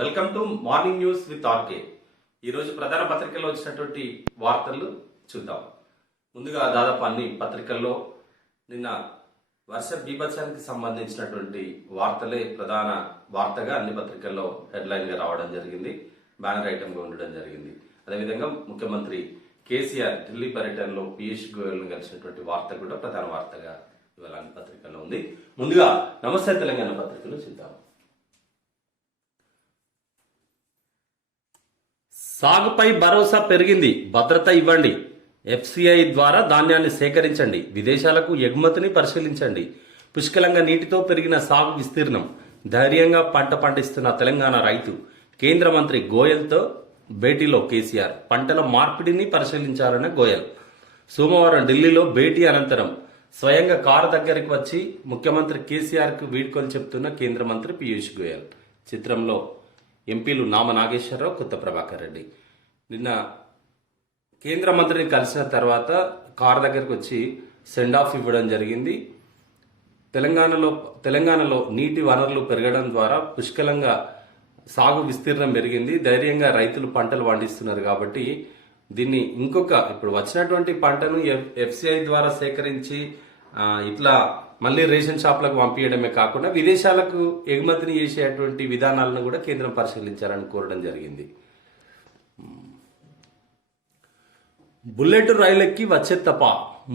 Welcome to morning news with RK. ఈరోజు ప్రధాన పత్రికల్లో వచ్చినటువంటి వార్తలు చూద్దాం. ముందుగా దాదాపు అన్ని పత్రికల్లో నిన్న వర్ష బీభత్సానికి సంబంధించినటువంటి వార్తలే ప్రధాన వార్తగా అన్ని పత్రికల్లో హెడ్లైన్గా రావడం జరిగింది, బ్యానర్ ఐటమ్గా ఉండడం జరిగింది. అదేవిధంగా ముఖ్యమంత్రి కేసీఆర్ ఢిల్లీ పర్యటనలో పీయూష్ గోయల్ను కలిసినటువంటి వార్త కూడా ప్రధాన వార్తగా ఇవాళ అన్ని పత్రికల్లో ఉంది. ముందుగా నమస్తే తెలంగాణ పత్రికలు చూద్దాం. సాగుపై భరోసా పెరిగింది, భద్రత ఇవ్వండి. ఎఫ్సిఐ ద్వారా ధాన్యాన్ని సేకరించండి, విదేశాలకు ఎగుమతిని పరిశీలించండి. పుష్కలంగా నీటితో పెరిగిన సాగు విస్తీర్ణం, ధైర్యంగా పంట పండిస్తున్న తెలంగాణ రైతు. కేంద్ర మంత్రి గోయల్తో భేటీలో కేసీఆర్ పంటల మార్పిడిని పరిశీలించాలన్న గోయల్. సోమవారం ఢిల్లీలో భేటీ అనంతరం స్వయంగా కారు దగ్గరికి వచ్చి ముఖ్యమంత్రి కేసీఆర్కు వీడ్కోలు చెప్తున్న కేంద్ర మంత్రి పీయూష్ గోయల్. చిత్రంలో ఎంపీలు నామ నాగేశ్వరరావు, కొత్త ప్రభాకర్ రెడ్డి. నిన్న కేంద్ర మంత్రిని కలిసిన తర్వాత కారు దగ్గరికి వచ్చి సెండ్ ఆఫ్ ఇవ్వడం జరిగింది. తెలంగాణలో నీటి వనరులు పెరగడం ద్వారా పుష్కలంగా సాగు విస్తీర్ణం పెరిగింది, ధైర్యంగా రైతులు పంటలు పండిస్తున్నారు. కాబట్టి దీన్ని ఇప్పుడు వచ్చినటువంటి పంటను ఎఫ్సిఐ ద్వారా సేకరించి ఇట్లా మళ్ళీ రేషన్ షాప్లకు పంపించడమే కాకుండా విదేశాలకు ఎగుమతిని చేసేటువంటి విధానాలను కూడా కేంద్రం పరిశీలించాలని కోరడం జరిగింది. బుల్లెట్ రైలెక్కి వచ్చే తప్ప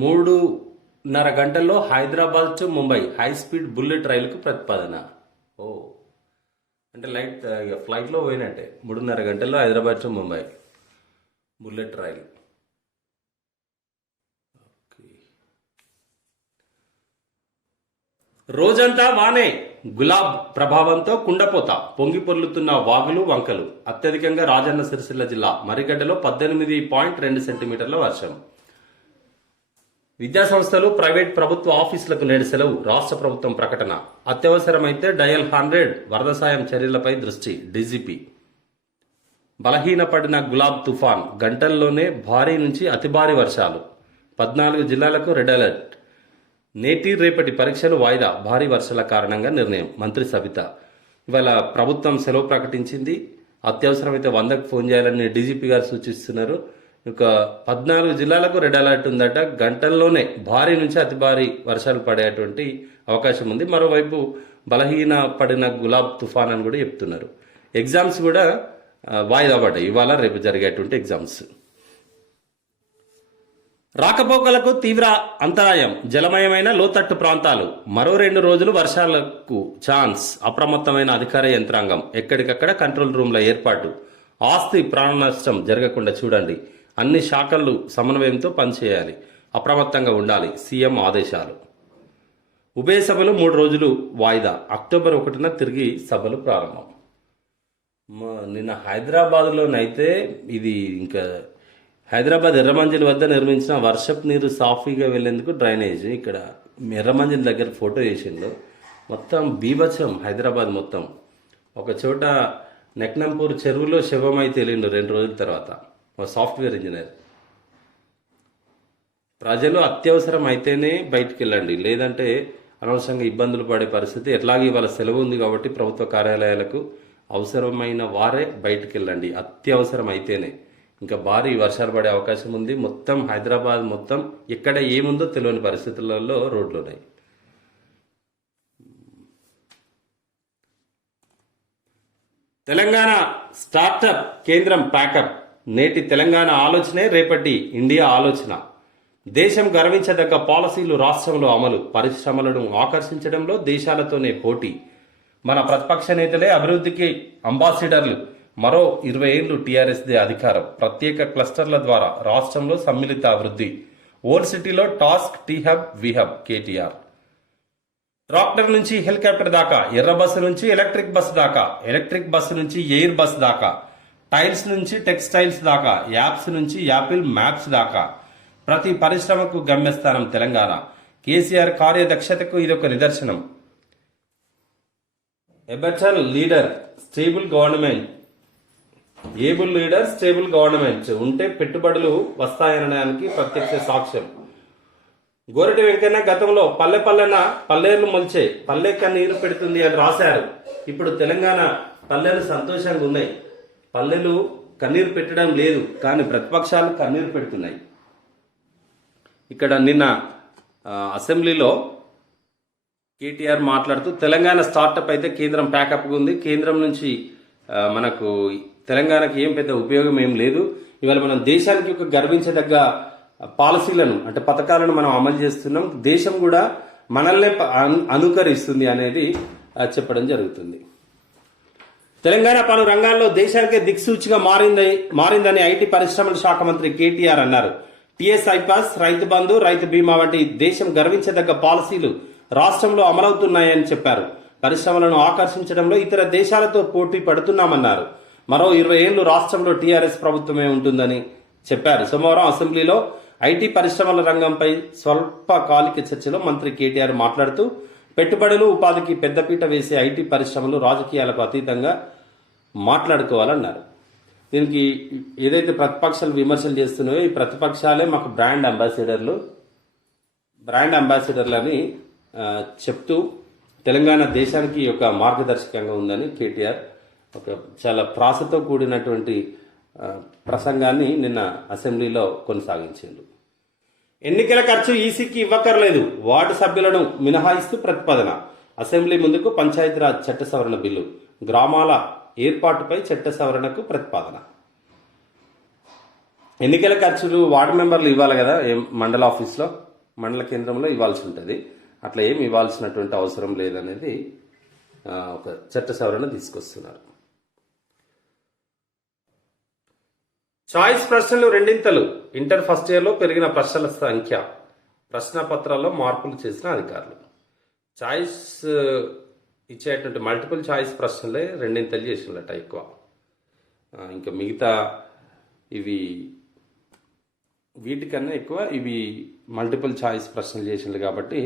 3.5 గంటల్లో Hyderabad to Mumbai high speed bullet రైలుకు ప్రతిపాదన. అంటే ఫ్లైట్లో పోయినట్టే 3.5 గంటల్లో హైదరాబాద్ టు ముంబై బుల్లెట్ రైలు. రోజంతా వానే, గులాబ్ ప్రభావంతో కుండపోత, పొంగి పొర్లుతున్న వాగులు వంకలు. అత్యధికంగా రాజన్న సిరిసిల్ల జిల్లా మరిగడ్డలో 18.2 సెంటీమీటర్ల వర్షం. విద్యాసంస్థలు, ప్రైవేట్ ప్రభుత్వ ఆఫీసులకు నేడు సెలవు, రాష్ట్ర ప్రభుత్వం ప్రకటన. అత్యవసరమైతే డయల్ 100. వరద సాయం చర్యలపై దృష్టి, డీజీపీ. బలహీనపడిన గులాబ్ తుఫాన్, గంటల్లోనే భారీ నుంచి అతి భారీ వర్షాలు. 14 జిల్లాలకు రెడ్ అలర్ట్. నేటి రేపటి పరీక్షలు వాయిదా, భారీ వర్షాల కారణంగా నిర్ణయం. మంత్రి సబిత. ఇవాళ ప్రభుత్వం సెలవు ప్రకటించింది. అత్యవసరమైతే 100కు ఫోన్ చేయాలని డీజీపీ గారు సూచిస్తున్నారు. 14 జిల్లాలకు రెడ్ అలర్ట్ ఉందట. గంటల్లోనే భారీ నుంచి అతి భారీ వర్షాలు పడేటువంటి అవకాశం ఉంది. మరోవైపు బలహీన పడిన గులాబ్ తుఫాన్ అని కూడా చెప్తున్నారు. ఎగ్జామ్స్ కూడా వాయిదా పడ్డాయి, ఇవాళ రేపు జరిగేటువంటి ఎగ్జామ్స్. రాకపోకలకు తీవ్ర అంతరాయం, జలమయమైన లోతట్టు ప్రాంతాలు. మరో 2 రోజులు వర్షాలకు ఛాన్స్. అప్రమత్తమైన అధికార యంత్రాంగం, ఎక్కడికక్కడ కంట్రోల్ రూమ్ల ఏర్పాటు. ఆస్తి ప్రాణ నష్టం జరగకుండా చూడండి, అన్ని శాఖలు సమన్వయంతో పనిచేయాలి, అప్రమత్తంగా ఉండాలి. సీఎం ఆదేశాలు. ఉభయ సభలు 3 రోజులు వాయిదా, అక్టోబర్ 1న తిరిగి సభలు ప్రారంభం. నిన్న హైదరాబాద్లోనైతే ఇది హైదరాబాద్ ఎర్రమంజిల్ వద్ద నిర్మించిన వర్షపు నీరు సాఫీగా వెళ్లేందుకు డ్రైనేజ్. ఇక్కడ ఎర్రమంజిల్ దగ్గర ఫోటో వేసిండు. మొత్తం బీభత్సం హైదరాబాద్ మొత్తం. ఒక చోట నెక్నంపూర్ చెరువులో శవమై తేలిండు 2 రోజుల తర్వాత ఒక సాఫ్ట్వేర్ ఇంజనీర్. ప్రజలు అత్యవసరం అయితేనే బయటికి వెళ్ళండి, లేదంటే అనవసరంగా ఇబ్బందులు పడే పరిస్థితి. ఎట్లాగే ఇవాళ సెలవు ఉంది కాబట్టి ప్రభుత్వ కార్యాలయాలకు అవసరమైన వారే బయటికి వెళ్ళండి, అత్యవసరం అయితేనే. ఇంకా భారీ వర్షాలు పడే అవకాశం ఉంది. మొత్తం హైదరాబాద్ మొత్తం ఎక్కడ ఏముందో తెలియని పరిస్థితులలో రోడ్లు ఉన్నాయి. తెలంగాణ స్టార్టప్ కేంద్రం ప్యాకప్. నేటి తెలంగాణ ఆలోచనే రేపటి ఇండియా ఆలోచన. దేశం గర్వించదగ్గ పాలసీలు రాష్ట్రంలో అమలు. పరిశ్రమలను ఆకర్షించడంలో దేశాలతోనే పోటీ. మన ప్రతిపక్ష నేతలే అభివృద్ధికి అంబాసిడర్లు. మరో 20 ఏళ్లు టీఆర్ఎస్దే అధికారం. ప్రత్యేక క్లస్టర్ల ద్వారా రాష్ట్రంలో సమ్మిళిత అభివృద్ధి. ఓల్డ్ సిటీలో task, T hub, we hub. KTR. Tractor నుంచి హెలికాప్టర్ దాకా, ఎర్ర బస్సు నుంచి ఎలక్ట్రిక్ బస్సు దాకా, ఎలక్ట్రిక్ బస్సు నుంచి ఎయిర్ బస్ దాకా, టైల్స్ నుంచి టెక్స్టైల్స్ దాకా, యాప్స్ నుంచి యాపిల్ మ్యాప్స్ దాకా. ప్రతి పరిశ్రమకు గమ్యస్థానం తెలంగాణ. కేసీఆర్ కార్యదక్షతకు ఇదొక నిదర్శనం. Able leader, stable government. Able leader, stable government ఉంటే పెట్టుబడులు వస్తాయనడానికి ప్రత్యక్ష సాక్ష్యం. గోరటి వెంకన్న గతంలో పల్లె పల్లెన పల్లేర్లు మొలిచే పల్లె కన్నీరు పెడుతుంది అని రాశారు. ఇప్పుడు తెలంగాణ పల్లెలు సంతోషంగా ఉన్నాయి. పల్లెలు కన్నీరు పెట్టడం లేదు, కానీ ప్రతిపక్షాలు కన్నీరు పెడుతున్నాయి. ఇక్కడ నిన్న అసెంబ్లీలో కేటీఆర్ మాట్లాడుతూ తెలంగాణ స్టార్టప్ అయితే కేంద్రం ప్యాకప్గా ఉంది. కేంద్రం నుంచి మనకు తెలంగాణకి ఏం పెద్ద ఉపయోగం ఏం లేదు. ఇవాళ మనం దేశానికి ఒక గర్వించదగ్గ పాలసీలను అంటే పథకాలను మనం అమలు చేస్తున్నాం. దేశం కూడా మనల్నే అనుకరిస్తుంది అనేది చెప్పడం జరుగుతుంది. తెలంగాణ పలు రంగాల్లో దేశానికే దిక్సూచిగా మారిందని ఐటీ పరిశ్రమల శాఖ మంత్రి కేటీఆర్ అన్నారు. టీఎస్ ఐపాస్, రైతు బంధు, రైతు బీమా వంటి దేశం గర్వించదగ్గ పాలసీలు రాష్ట్రంలో అమలవుతున్నాయని చెప్పారు. పరిశ్రమలను ఆకర్షించడంలో ఇతర దేశాలతో పోటీ పడుతున్నామన్నారు. మరో 20 ఏళ్లు రాష్ట్రంలో టీఆర్ఎస్ ప్రభుత్వమే ఉంటుందని చెప్పారు. సోమవారం అసెంబ్లీలో ఐటీ పరిశ్రమల రంగంపై స్వల్పకాలిక చర్చలో మంత్రి కేటీఆర్ మాట్లాడుతూ పెట్టుబడులు, ఉపాధికి పెద్దపీట వేసే ఐటీ పరిశ్రమలు రాజకీయాలకు అతీతంగా మాట్లాడుకోవాలన్నారు. దీనికి ఏదైతే ప్రతిపక్షాలు విమర్శలు చేస్తున్నాయో ఈ ప్రతిపక్షాలే మాకు బ్రాండ్ అంబాసిడర్లని చెప్తూ తెలంగాణ దేశానికి ఒక మార్గదర్శకంగా ఉందని కేటీఆర్ ఒక చాలా ప్రాసతో కూడినటువంటి ప్రసంగాన్ని నిన్న అసెంబ్లీలో కొనసాగించారు. ఎన్నికల ఖర్చు ఈసీకి ఇవ్వక్కర్లేదు, వార్డు సభ్యులను మినహాయిస్తూ ప్రతిపాదన. అసెంబ్లీ ముందుకు పంచాయతీరాజ్ చట్ట సవరణ బిల్లు, గ్రామాల ఏర్పాటుపై చట్ట సవరణకు ప్రతిపాదన. ఎన్నికల ఖర్చులు వార్డు మెంబర్లు ఇవ్వాలి కదా, మండల ఆఫీస్లో మండల కేంద్రంలో ఇవ్వాల్సి ఉంటుంది. అట్లా ఏమి ఇవ్వాల్సినటువంటి అవసరం లేదనేది ఒక చట్ట సవరణ తీసుకొస్తున్నారు. చాయిస్ ప్రశ్నలు రెండింతలు. ఇంటర్ ఫస్ట్ ఇయర్లో పెరిగిన ప్రశ్నల సంఖ్య. ప్రశ్న పత్రాల్లో మార్పులు చేసిన అధికారులు. చాయిస్ ఇచ్చేటువంటి మల్టిపుల్ చాయిస్ ప్రశ్నలే రెండింతలు చేసినట్ట ఎక్కువ. ఇంకా మిగతా వీటికన్నా ఎక్కువ ఇవి మల్టిపుల్ చాయిస్ ప్రశ్నలు చేసినవి కాబట్టి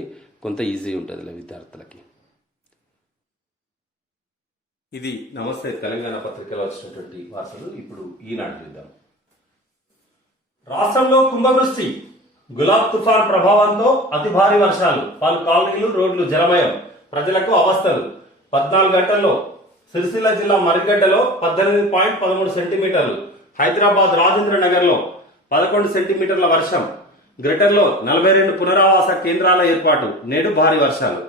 కొంత ఈజీ ఉంటుంది విద్యార్థులకి. ఇది నమస్తే తెలంగాణ పత్రికలో వచ్చినటువంటి వార్తలు. ఇప్పుడు ఈనాడు చూద్దాం. రాష్ట్రంలో కుంభవృష్టి, గులాబ్ తుఫాన్ ప్రభావంతో అతి భారీ వర్షాలు, పలు కాలనీలు రోడ్లు జలమయం, ప్రజలకు అవస్థలు. 14 గంటల్లో సిరిసిల్ల జిల్లా మరిగడ్డలో 18.13 సెంటీమీటర్లు, హైదరాబాద్ రాజేంద్ర నగర్లో 11 సెంటీమీటర్ల వర్షం, గ్రేటర్లో 42 పునరావాస కేంద్రాల ఏర్పాటు, నేడు భారీ వర్షాలు.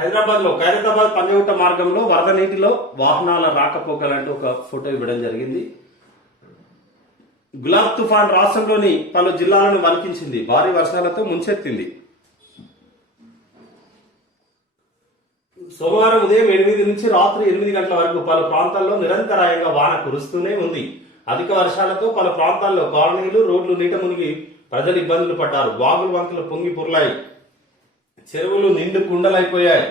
హైదరాబాద్ లో ఖైరతాబాద్ పంజగుట్ట మార్గంలో వరద నీటిలో వాహనాల రాకపోకలంటూ ఒక ఫోటో ఇవ్వడం జరిగింది. గులాబ్ తుఫాన్ రాష్ట్రంలోని పలు జిల్లాలను వణికించింది, భారీ వర్షాలతో ముంచెత్తింది. సోమవారం ఉదయం 8 నుంచి రాత్రి 8 గంటల వరకు పలు ప్రాంతాల్లో నిరంతరాయంగా వాన కురుస్తూనే ఉంది. అధిక వర్షాలతో పలు ప్రాంతాల్లో కాలనీలు, రోడ్లు నీట మునిగి ప్రజలు ఇబ్బందులు పడ్డారు. వాగులు వంకలు పొంగి పొర్లాయి, చెరువులు నిండు కుండలైపోయాయి.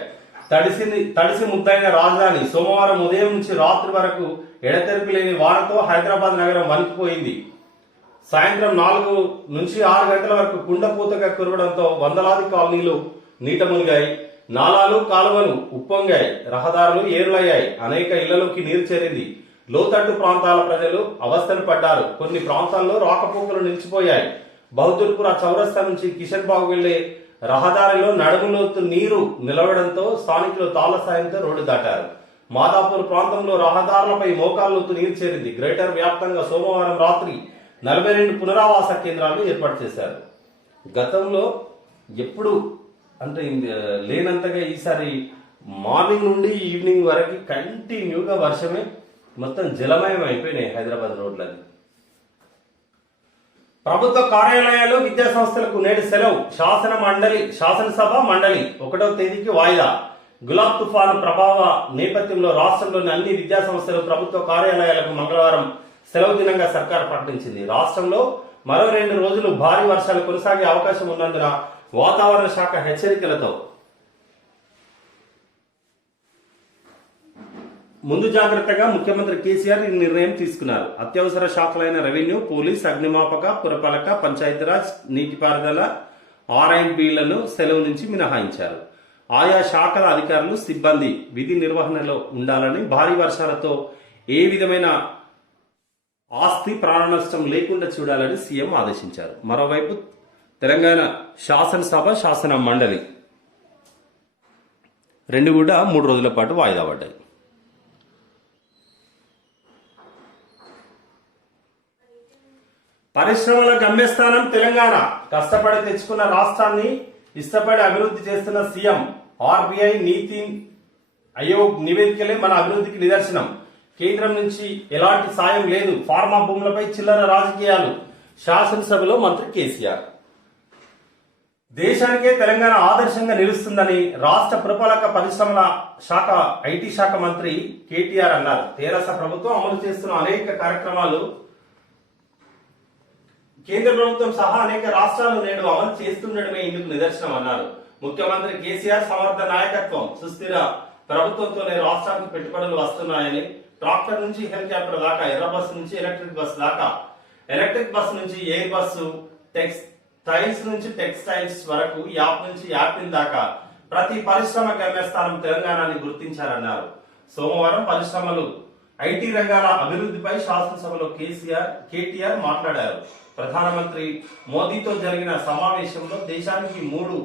తడిసి ముద్దైన రాజధాని. సోమవారం ఉదయం నుంచి రాత్రి వరకు ఎడతెరిపి లేని వానతో హైదరాబాద్ నగరం వణికిపోయింది. సాయంత్రం 4 నుంచి 6 గంటల వరకు కుండపూతగా కురవడంతో వందలాది కాలనీలు నీట మునిగాయి. నాలాలు, కాలువలు ఉప్పొంగాయి, రహదారులు ఏరులయ్యాయి, అనేక ఇళ్లలోకి నీరు చేరింది. లోతట్టు ప్రాంతాల ప్రజలు అవస్థలు పడ్డారు. కొన్ని ప్రాంతాల్లో రాకపోకలు నిలిచిపోయాయి. బహదూర్పుర చౌరస్తా నుంచి కిషన్ బాగు వెళ్లే రహదారిలో నడుములోతు నీరు నిలవడంతో స్థానికులు తాళ్ల సాయంతో రోడ్డు దాటారు. మాదాపూర్ ప్రాంతంలో రహదారులపై మోకాల్లోతు నీరు చేరింది. గ్రేటర్ వ్యాప్తంగా సోమవారం రాత్రి 42 పునరావాస కేంద్రాలు ఏర్పాటు చేశారు. గతంలో ఎప్పుడు అంటే లేనంతగా ఈసారి మార్నింగ్ నుండి ఈవినింగ్ వరకు కంటిన్యూగా వర్షమే, మొత్తం జలమయం అయిపోయినాయి హైదరాబాద్ రోడ్లని. ప్రభుత్వ కార్యాలయాలు, విద్యా సంస్థలకు నేడు సెలవు. శాసనసభ మండలి 1వ తేదీకి వాయిదా. గులాబ్ తుఫాను ప్రభావ నేపథ్యంలో రాష్ట్రంలోని అన్ని విద్యా సంస్థలు, ప్రభుత్వ కార్యాలయాలకు మంగళవారం సెలవు దినంగా సర్కార్ ప్రకటించింది. రాష్ట్రంలో మరో 2 రోజులు భారీ వర్షాలు కొనసాగే అవకాశం ఉన్నందున వాతావరణ శాఖ హెచ్చరికలతో ముందు జాగ్రత్తగా ముఖ్యమంత్రి కేసీఆర్ ఈ నిర్ణయం తీసుకున్నారు. అత్యవసర శాఖలైన రెవెన్యూ, పోలీస్, అగ్నిమాపక, పురపాలక, పంచాయతీరాజ్, నీటిపారుదల, R&Bలను సెలవు నుంచి మినహాయించారు. ఆయా శాఖల అధికారులు, సిబ్బంది విధి నిర్వహణలో ఉండాలని, భారీ వర్షాలతో ఏ విధమైన ఆస్తి ప్రాణ నష్టం లేకుండా చూడాలని సీఎం ఆదేశించారు. మరోవైపు తెలంగాణ శాసనసభ శాసన మండలి రెండు కూడా 3 రోజుల పాటు వాయిదా పడ్డాయి. పరిశ్రమల గమ్యస్థానం తెలంగాణ. కష్టపడి తెచ్చుకున్న రాష్ట్రాన్ని ఇష్టపడి అభివృద్ధి చేస్తున్న సీఎం. ఆర్బీఐ నీతి ఆయోగ్ నివేదికలే మన అభివృద్ధికి నిదర్శనం. కేంద్రం నుంచి ఎలాంటి సాయం లేదు. ఫార్మా భూములపై చిల్లర రాజకీయాలు. శాసనసభలో మంత్రి కేసీఆర్. దేశానికే తెలంగాణ ఆదర్శంగా నిలుస్తుందని రాష్ట్ర పురపాలక పరిశ్రమల శాఖ ఐటీ శాఖ మంత్రి కేటీఆర్ అన్నారు. తెరాస ప్రభుత్వం అమలు చేస్తున్న అనేక కార్యక్రమాలు కేంద్ర ప్రభుత్వం సహా అనేక రాష్ట్రాలు నేడు అమలు చేస్తుండడమే ఇందుకు నిదర్శనం అన్నారు. ముఖ్యమంత్రి కేసీఆర్ సమర్థ నాయకత్వం, సుస్థిర ప్రభుత్వంతోనే రాష్ట్రానికి పెట్టుబడులు వస్తున్నాయని, ట్రాక్టర్ నుంచి హెలికాప్టర్ దాకా, ఎర్ర బస్సు నుంచి ఎలక్ట్రిక్ బస్సు దాకా, ఎలక్ట్రిక్ బస్సు నుంచి ఎయిర్ బస్సు, టైల్స్ నుంచి టెక్స్టైల్స్ వరకు, యాప్ నుంచి యాపిల్ దాకా ప్రతి పరిశ్రమ గమ్యస్థానం తెలంగాణని గుర్తించారన్నారు. సోమవారం పరిశ్రమలు ఐటీ రంగాల అభివృద్ధిపై శాసనసభలో కేటీఆర్ మాట్లాడారు. ప్రధానమంత్రి మోదీతో జరిగిన సమావేశంలో దేశానికి 3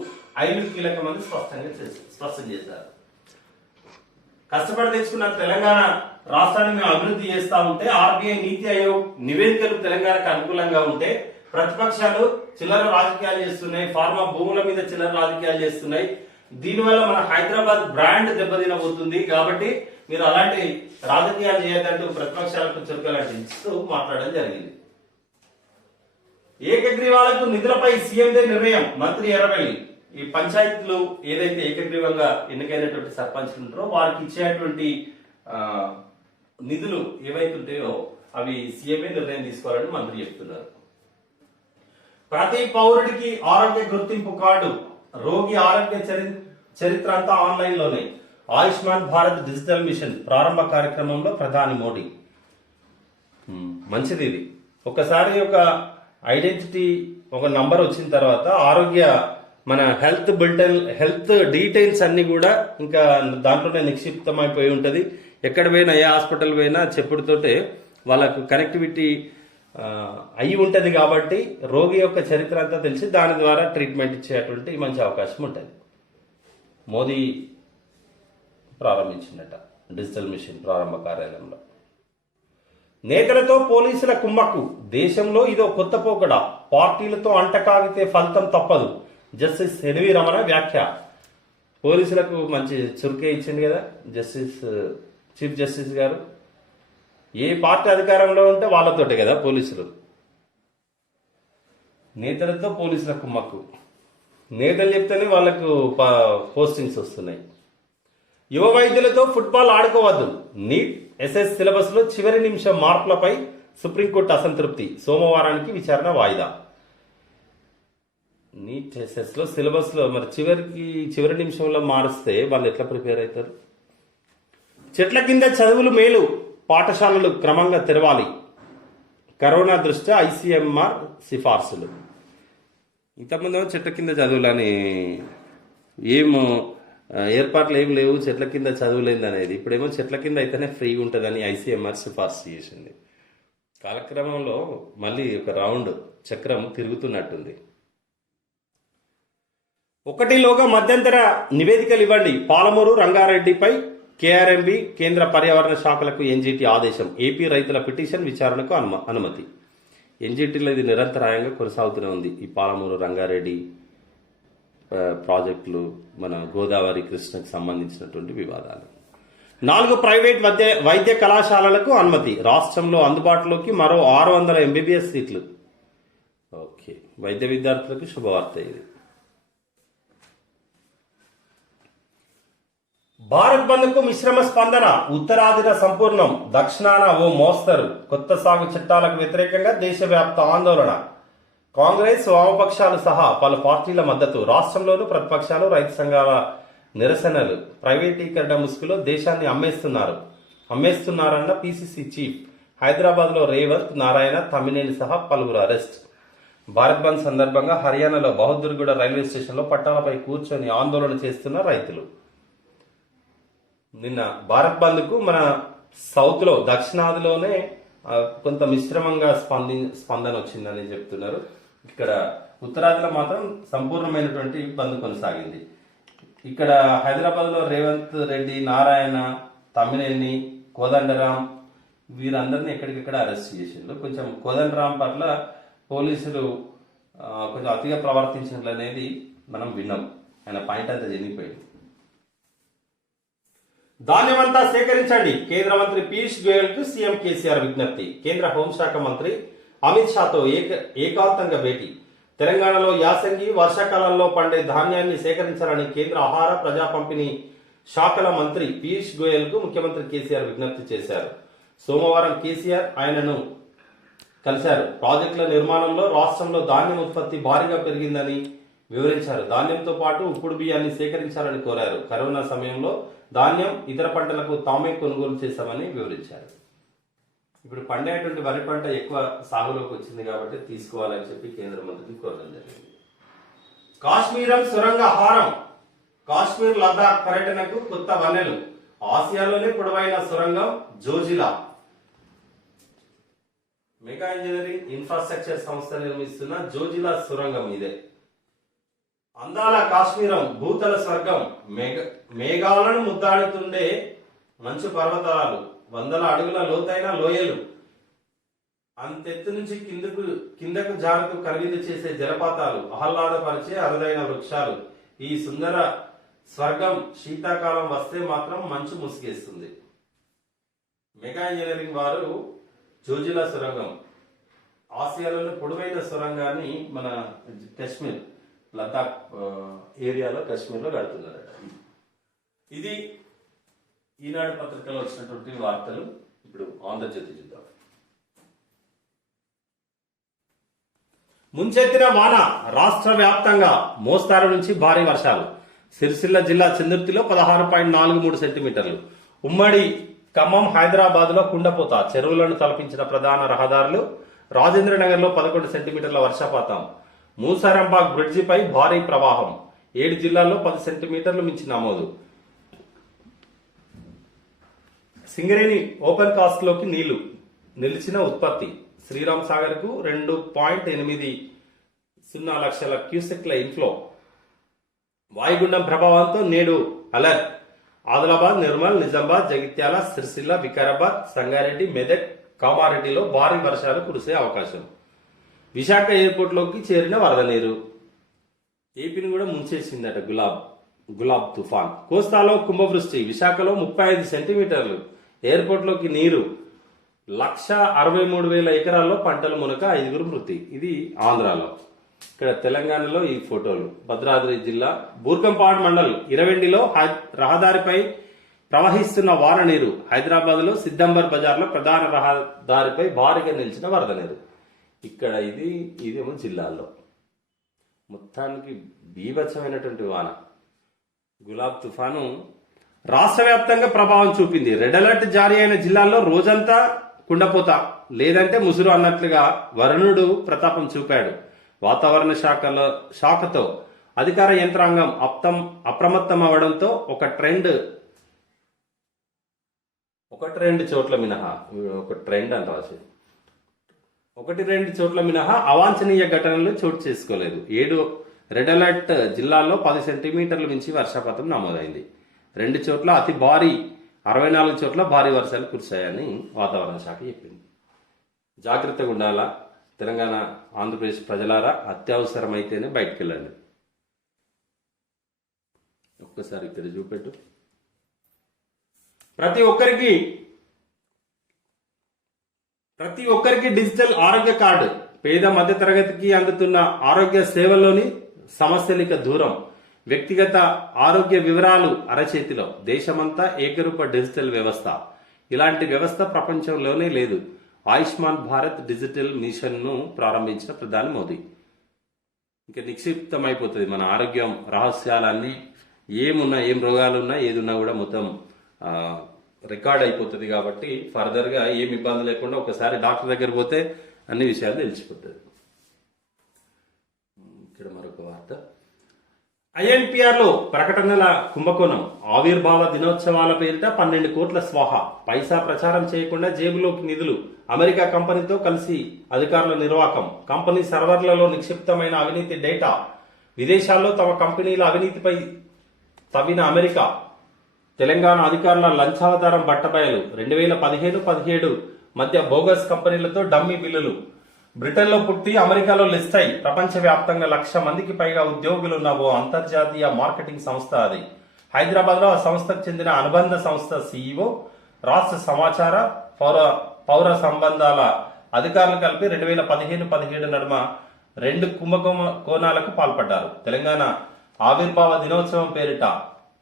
ఐలు కీలకమని స్పష్టం చేశారు. కష్టపడి తెచ్చుకున్న తెలంగాణ రాష్ట్రాన్ని మేము అభివృద్ధి చేస్తా ఉంటే, ఆర్బీఐ నీతి ఆయోగ్ నివేదికలు తెలంగాణకు అనుకూలంగా ఉంటే ప్రతిపక్షాలు చిల్లర రాజకీయాలు చేస్తున్నాయి, ఫార్మా భూముల మీద చిల్లర రాజకీయాలు చేస్తున్నాయి. దీనివల్ల మన హైదరాబాద్ బ్రాండ్ దెబ్బతినబోతుంది. కాబట్టి మీరు అలాంటి రాజకీయాలు చేయొద్దంటూ ప్రతిపక్షాలకు చురుకలంటిస్తూ మాట్లాడడం జరిగింది. ఏకగ్రీవాలకు నిధులపై సీఎందే నిర్ణయం. మంత్రి ఎర్రబెల్లి. ఈ పంచాయతీలు ఏదైతే ఏకగ్రీవంగా ఎన్నికైనటువంటి సర్పంచ్లు ఉంటారో వారికి ఇచ్చేటువంటి నిధులు ఏవైతే ఉంటాయో అవి సీఎంఏ నిర్ణయం తీసుకోవాలని మంత్రి చెప్తున్నారు. ప్రతి పౌరుడికి ఆరోగ్య గుర్తింపు కార్డు, రోగి ఆరోగ్య చరిత్ర అంతా ఆన్లైన్ లోనే. ఆయుష్మాన్ భారత్ డిజిటల్ మిషన్ ప్రారంభ కార్యక్రమంలో ప్రధాని మోడీ. మంచిది ఇది. ఒకసారి ఒక ఐడెంటిటీ ఒక నంబర్ వచ్చిన తర్వాత ఆరోగ్య మన హెల్త్ బులెటిన్, హెల్త్ డీటెయిల్స్ అన్ని కూడా ఇంకా దాంట్లోనే నిక్షిప్తమైపోయి ఉంటుంది. ఎక్కడ పోయినా ఏ హాస్పిటల్ పోయినా చెప్పుడుతోటే వాళ్ళకు కనెక్టివిటీ అయి ఉంటుంది. కాబట్టి రోగి యొక్క చరిత్ర అంతా తెలిసి దాని ద్వారా ట్రీట్మెంట్ ఇచ్చేటువంటి మంచి అవకాశం ఉంటుంది. మోదీ ప్రారంభించినట్ట డిజిటల్ మిషన్ ప్రారంభ కార్యాలయంలో. నేతలతో పోలీసుల కుమ్మక్కు. దేశంలో ఇదో కొత్త పోకడ. పార్టీలతో అంటకాగితే ఫలితం తప్పదు. జస్టిస్ ఎన్వి రమణ వ్యాఖ్య. పోలీసులకు మంచి చురుకే ఇచ్చింది కదా చీఫ్ జస్టిస్ గారు. ఏ పార్టీ అధికారంలో ఉంటే వాళ్ళతోటే కదా పోలీసులు. నేతలతో పోలీసుల కుమ్మక్కు. నేతలు చెప్తేనే వాళ్ళకు పోస్టింగ్స్ వస్తున్నాయి. యువ వైద్యులతో ఫుట్బాల్ ఆడుకోవద్దు. నీట్ ఎస్ఎస్ సిలబస్ లో చివరి నిమిషం మార్పులపై సుప్రీంకోర్టు అసంతృప్తి. సోమవారానికి విచారణ వాయిదా. నీట్ ఎస్ఎస్ లో సిలబస్ లో మరి చివరి నిమిషంలో మారుస్తే వాళ్ళు ఎట్లా ప్రిపేర్ అవుతారు? చెట్ల కింద చదువులు మేలు. పాఠశాలలు క్రమంగా తెరవాలి. కరోనా దృష్ట్యా ఐసీఎంఆర్ సిఫార్సులు. ఇంతకుముందు చెట్ల కింద చదువులని ఏమో ఏర్పాట్లు ఏం లేవు, చెట్ల కింద చదువులేదు అనేది. ఇప్పుడేమో చెట్ల కింద అయితేనే ఫ్రీగా ఉంటుందని ఐసీఎంఆర్ సిఫార్సు చేసింది. కాలక్రమంలో మళ్ళీ ఒక రౌండ్ చక్రం తిరుగుతున్నట్టుంది. 1లోగా మధ్యంతర నివేదికలు ఇవ్వండి. పాలమూరు రంగారెడ్డిపై కేఆర్ఎంబి కేంద్ర పర్యావరణ శాఖలకు ఎన్జీటీ ఆదేశం. ఏపీ రైతుల పిటిషన్ విచారణకు అనుమతి. ఎన్జీటీలో ఇది నిరంతరాయంగా కొనసాగుతూనే ఉంది. ఈ పాలమూరు రంగారెడ్డి ప్రాజెక్టులు, మన గోదావరి కృష్ణకు సంబంధించినటువంటి వివాదాలు. 4 ప్రైవేట్ వైద్య కళాశాలలకు అనుమతి. రాష్ట్రంలో అందుబాటులోకి మరో 600 ఎంబీబీఎస్ సీట్లు. ఓకే, వైద్య విద్యార్థులకు శుభవార్త ఇది. భారత్ బంద్కు మిశ్రమ స్పందన. ఉత్తరాదిన సంపూర్ణం, దక్షిణాన ఓ మోస్తరు. కొత్త సాగు చట్టాలకు వ్యతిరేకంగా దేశవ్యాప్త ఆందోళన. కాంగ్రెస్, వామపక్షాలు సహా పలు పార్టీల మద్దతు. రాష్ట్రంలోనూ ప్రతిపక్షాలు, రైతు సంఘాల నిరసనలు. ప్రైవేటీకరణ ముసుగులో దేశాన్ని అమ్మేస్తున్నారన్న పీసీసీ చీఫ్. హైదరాబాద్ లో రేవంత్, నారాయణ, తమ్మినేని సహా పలువురు అరెస్ట్. భారత్ బంద్ సందర్భంగా హర్యానాలో బహదూర్గూడ రైల్వే స్టేషన్లో పట్టాలపై కూర్చొని ఆందోళన చేస్తున్న రైతులు. నిన్న భారత్ బంద్ కు మన సౌత్ లో, దక్షిణాదిలోనే కొంత మిశ్రమంగా స్పందన వచ్చిందని చెప్తున్నారు. ఇక్కడ ఉత్తరాదిలో మాత్రం సంపూర్ణమైనటువంటి బంద్ కొనసాగింది. ఇక్కడ హైదరాబాద్లో రేవంత్ రెడ్డి, నారాయణ, తమ్మినేని, కోదండరాం వీరందరినీ ఎక్కడికెక్కడ అరెస్ట్ చేసిండ్రు. కొంచెం కోదండరాం పట్ల పోలీసులు కొంచెం అతిగా ప్రవర్తించినట్లు అనేది మనం విన్నాం. ఆయన పాయింట్ అంతా జరిగిపోయింది. ధాన్యమంతా సేకరించండి, కేంద్ర మంత్రి పీయూష్ గోయల్ కు సీఎం కేసీఆర్ విజ్ఞప్తి. కేంద్ర హోంశాఖ మంత్రి అమిత్ షాతో ఏకాంతంగా భేటీ. తెలంగాణలో యాసంగి, వర్షాకాలంలో పండే ధాన్యాన్ని సేకరించాలని కేంద్ర ఆహార, ప్రజా పంపిణీ శాఖల మంత్రి పీయూష్ గోయల్ కు ముఖ్యమంత్రి కేసీఆర్ విజ్ఞప్తి చేశారు. సోమవారం కేసీఆర్ ఆయనను కలిశారు. ప్రాజెక్టుల నిర్మాణంలో రాష్ట్రంలో ధాన్యం ఉత్పత్తి భారీగా పెరిగిందని వివరించారు. ధాన్యంతో పాటు ఉప్పుడు బియ్యాన్ని సేకరించాలని కోరారు. కరోనా సమయంలో ధాన్యం, ఇతర పంటలకు తామే కొనుగోలు చేశామని వివరించారు. ఇప్పుడు పండేటువంటి వరి పంట ఎక్కువ సాగులోకి వచ్చింది కాబట్టి తీసుకోవాలని చెప్పి కేంద్ర మంత్రిని కోరడం జరిగింది. కాశ్మీరం సొరంగ హారం. కాశ్మీర్, లద్దాఖ్ పర్యటనకు కొత్త వన్నెలు. ఆసియాలోనే పొడవైన సొరంగం జోజిలా. మెగా ఇంజనీరింగ్ ఇన్ఫ్రాస్ట్రక్చర్ సంస్థ నిర్మిస్తున్న జోజిలా సొరంగం ఇదే. అందాల కాశ్మీరం, భూతల స్వర్గం. మేఘాలను ముద్దాడుతుండే మంచు పర్వతాలు, వందల అడుగుల లోతైన లోయలు, అంతెత్తు నుంచి కిందకు జారుతూ కనువిందు చేసే జలపాతాలు, ఆహ్లాదపరిచే అరుదైన వృక్షాలు. ఈ సుందర స్వర్గం శీతాకాలం వస్తే మాత్రం మంచు ముసిగేస్తుంది. మెగా ఇంజనీరింగ్ వారు జోజిలా సొరంగం, ఆసియాలోని పొడవైన సొరంగాన్ని మన కాశ్మీర్, లద్దాఖ్ ఏరియాలో కాశ్మీర్లో కడుతున్నారట. ఇది ఈనాడు పత్రికలో వచ్చినటువంటి వార్తలు. ఇప్పుడు ఆంధ్రజ్యోతి చూద్దాం. ముంచెత్తిన వాన, రాష్ట్ర వ్యాప్తంగా మోస్తారు నుంచి భారీ వర్షాలు. సిరిసిల్ల జిల్లా చందుర్తిలో 16.43 సెంటీమీటర్లు. ఉమ్మడి ఖమ్మం, హైదరాబాద్ లో కుండపోత, చెరువులను తలపించిన ప్రధాన రహదారులు. రాజేంద్రనగర్ లో 11 సెంటీమీటర్ల వర్షపాతం. మూసారంబాగ్ బ్రిడ్జిపై భారీ ప్రవాహం. 7 జిల్లాల్లో 10 సెంటీమీటర్లు మించి నమోదు. సింగరేణి ఓపెన్ కాస్ట్ లోకి నీళ్లు, నిలిచిన ఉత్పత్తి. శ్రీరామ్ సాగర్ కు 2.80 లక్షల క్యూసెక్ల ఇన్ఫ్లో. వాయుగుండం ప్రభావంతో నేడు అలర్ట్. ఆదిలాబాద్, నిర్మల్, నిజామాబాద్, జగిత్యాల, సిరిసిల్ల, వికారాబాద్, సంగారెడ్డి, మెదక్, కామారెడ్డిలో భారీ వర్షాలు కురిసే అవకాశం. విశాఖ ఎయిర్పోర్ట్ లోకి చేరిన వరద నీరు. ఏపీని కూడా ముంచేసిందట గులాబ్ తుఫాన్. కోస్తాలో కుంభవృష్టి. విశాఖలో 35 సెంటీమీటర్లు. ఎయిర్పోర్ట్ లోకి నీరు. 1,63,000 ఎకరాల్లో పంటలు మునక 5 మృతి. ఇది ఆంధ్రాలో. ఇక్కడ తెలంగాణలో ఈ ఫోటోలు. భద్రాద్రి జిల్లా బూర్గంపాడ్ మండల్ ఇరవెండిలో రహదారిపై ప్రవహిస్తున్న వాన నీరు. హైదరాబాద్ లో సిద్దంబర్ బజార్లో ప్రధాన రహదారిపై భారీగా నిలిచిన వరద నీరు. ఇక్కడ ఇదేమో జిల్లాల్లో మొత్తానికి బీభత్సమైనటువంటి వాన. గులాబ్ తుఫాను రాష్ట్ర వ్యాప్తంగా ప్రభావం చూపింది. రెడ్ అలర్ట్ జారీ అయిన జిల్లాల్లో రోజంతా కుండపోత, లేదంటే ముసురు అన్నట్లుగా వరుణుడు ప్రతాపం చూపాడు. వాతావరణ శాఖతో అధికార యంత్రాంగం అప్రమత్తం అవడంతో ఒకటి రెండు చోట్ల మినహా అవాంఛనీయ ఘటనలు చోటు చేసుకోలేదు. 7 రెడ్ అలర్ట్ జిల్లాల్లో 10 సెంటీమీటర్ల మించి వర్షపాతం నమోదైంది. 2 చోట్ల అతి భారీ, 64 చోట్ల భారీ వర్షాలు కురిశాయని వాతావరణ శాఖ చెప్పింది. జాగ్రత్తగా ఉండాలా తెలంగాణ, ఆంధ్రప్రదేశ్ ప్రజలారా. అత్యవసరమైతేనే బయటకు వెళ్ళండి. ఒక్కసారి ఇక్కడ చూపెట్టు. ప్రతి ఒక్కరికి డిజిటల్ ఆరోగ్య కార్డు. పేద మధ్య తరగతికి అందుతున్న ఆరోగ్య సేవల్లోని సమస్యలిక దూరం. వ్యక్తిగత ఆరోగ్య వివరాలు అరచేతిలో. దేశమంతా ఏకరూప డిజిటల్ వ్యవస్థ. ఇలాంటి వ్యవస్థ ప్రపంచంలోనే లేదు. ఆయుష్మాన్ భారత్ డిజిటల్ మిషన్ ను ప్రారంభించిన ప్రధాని మోదీ. ఇంకా నిక్షిప్తమైపోతుంది మన ఆరోగ్యం రహస్యాలన్నీ. ఏం రోగాలున్నా ఏదున్నా కూడా మొత్తం రికార్డ్ అయిపోతుంది. కాబట్టి ఫర్దర్ గా ఏం ఇబ్బంది లేకుండా ఒకసారి డాక్టర్ దగ్గర పోతే అన్ని విషయాలు తెలిసిపోతుంది. ఇక్కడ మరొక వార్త. ఐఎన్పిఆర్ లో ప్రకటనల కుంభకోణం. ఆవిర్భావ దినోత్సవాల పేరిట 12 కోట్ల స్వాహా. పైసా ప్రచారం చేయకుండా జేబులోకి నిధులు. అమెరికా కంపెనీతో కలిసి అధికారుల నిర్వాకం. కంపెనీ సర్వర్లలో నిక్షిప్తమైన అవినీతి డేటా. విదేశాల్లో తమ కంపెనీల అవినీతిపై తవ్విన అమెరికా. తెలంగాణ అధికారుల లంచావతారం బట్టబయలు. 2015-17 మధ్య బోగస్ కంపెనీలతో డమ్మీ బిల్లులు. బ్రిటన్లో పుట్టి అమెరికాలో లిస్ట్ అయి ప్రపంచవ్యాప్తంగా 1,00,000 మందికి పైగా ఉద్యోగులున్న ఓ అంతర్జాతీయ మార్కెటింగ్ సంస్థ అది. హైదరాబాద్ లో ఆ సంస్థకు చెందిన అనుబంధ సంస్థ సీఈఓ, రాష్ట్ర సమాచార పౌర సంబంధాల అధికారులు కలిపి 2015-17 నడుమ 2 కుంభకోణాలకు పాల్పడ్డారు. తెలంగాణ ఆవిర్భావ దినోత్సవం పేరిట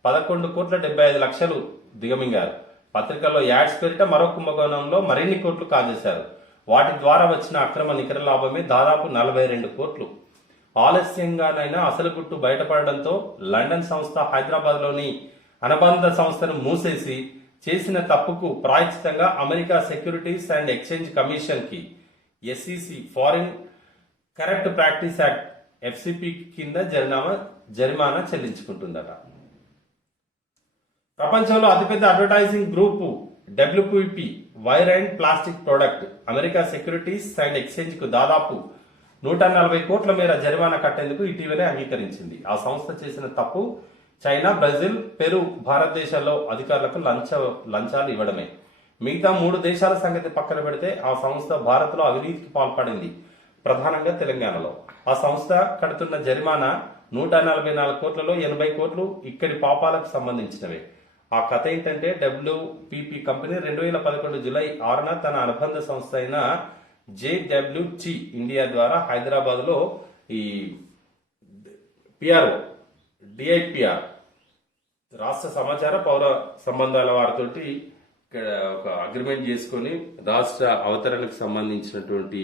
11,75,00,000 దిగమింగారు. పత్రికల్లో యాడ్స్ పేరిట మరో కుంభకోణంలో మరిన్ని కోట్లు కాజేశారు. వాటి ద్వారా వచ్చిన అక్రమ నికర లాభమే దాదాపు 42 కోట్లు. ఆలస్యంగానైనా అసలు గుట్టు బయటపడడంతో లండన్ సంస్థ హైదరాబాద్లోని అనుబంధ సంస్థను మూసేసి చేసిన తప్పుకు ప్రాయశ్చితంగా America securities and exchange commission కి SEC foreign correct practice act FCP కింద జరిమానా చెల్లించుకుంటుందట. ప్రపంచంలో అతిపెద్ద advertising group WPP wire and plastic product America securities and exchange కు దాదాపు 140 కోట్ల మేర జరిమానా కట్టేందుకు ఇటీవలే అంగీకరించింది. ఆ సంస్థ చేసిన తప్పు చైనా, బ్రెజిల్, పెరు, భారతదేశాల్లో అధికారులకు లంచాలు ఇవ్వడమే. మిగతా 3 దేశాల సంగతి పక్కన పెడితే ఆ సంస్థ భారత్లో అవినీతికి పాల్పడింది, ప్రధానంగా తెలంగాణలో. ఆ సంస్థ కడుతున్న జరిమానా 144 కోట్లలో 80 కోట్లు ఇక్కడి పాపాలకు సంబంధించినవే. ఆ కథ ఏంటంటే డబ్ల్యూపీపీ కంపెనీ 2011 జూలై 6న తన అనుబంధ సంస్థ అయిన జేడబ్ల్యూజీ ఇండియా ద్వారా హైదరాబాద్ లో ఈ పిఆర్ఓ డిఐపిఆర్ రాష్ట్ర సమాచార పౌర సంబంధాల వారితోటి ఇక్కడ ఒక అగ్రిమెంట్ చేసుకొని రాష్ట్ర అవతరణకు సంబంధించినటువంటి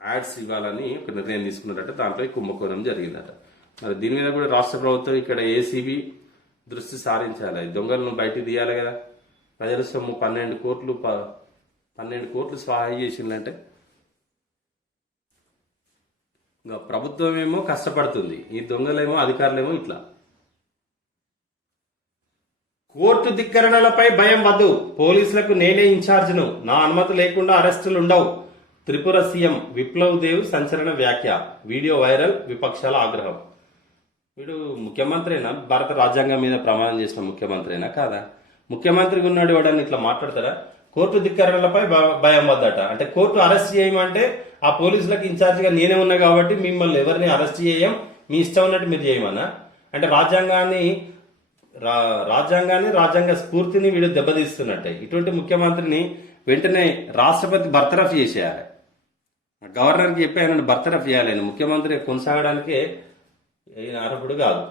యాడ్స్ ఇవ్వాలని ఒక నిర్ణయం తీసుకున్నారట. దాంట్లో కుంభకోణం జరిగిందట. మరి దీని మీద కూడా రాష్ట్ర ప్రభుత్వం ఇక్కడ ఏసీబీ దృష్టి సారించాలి. దొంగలను బయటికి తీయాలి కదా. ప్రజల సొమ్ము 12 కోట్లు సహాయం చేసిందంటే ఇంకా ప్రభుత్వం ఏమో కష్టపడుతుంది, ఈ దొంగలేమో అధికారులేమో ఇట్లా. కోర్టు ధిక్కరణలపై భయం వద్దు, పోలీసులకు నేనే ఇన్ఛార్జ్ను, నా అనుమతి లేకుండా అరెస్టులు ఉండవు. త్రిపుర సీఎం విప్లవ్ దేవ్ సంచలన వ్యాఖ్య. వీడియో వైరల్, విపక్షాల ఆగ్రహం. వీడు ముఖ్యమంత్రినా? భారత రాజ్యాంగం మీద ప్రమాణం చేసిన ముఖ్యమంత్రినా కాదా? ముఖ్యమంత్రిగా ఉన్నాడు వాడని ఇట్లా మాట్లాడతారా? కోర్టు ధిక్కరణలపై భయం వద్దట. అంటే కోర్టు అరెస్ట్ చేయమంటే ఆ పోలీసులకు ఇన్ఛార్జిగా నేనే ఉన్నా కాబట్టి మిమ్మల్ని ఎవరిని అరెస్ట్ చేయం, మీ ఇష్టం ఉన్నట్టు మీరు చేయమన్నా? అంటే రాజ్యాంగ స్ఫూర్తిని వీడు దెబ్బతీస్తున్నట్టే. ఇటువంటి ముఖ్యమంత్రిని వెంటనే రాష్ట్రపతి బర్తరఫ్ చేసేయాలి. గవర్నర్కి చెప్పి ఆయన బర్తరఫ్ చేయాలి. ముఖ్యమంత్రి కొనసాగడానికే ఈయన అర్హుడు కాదు.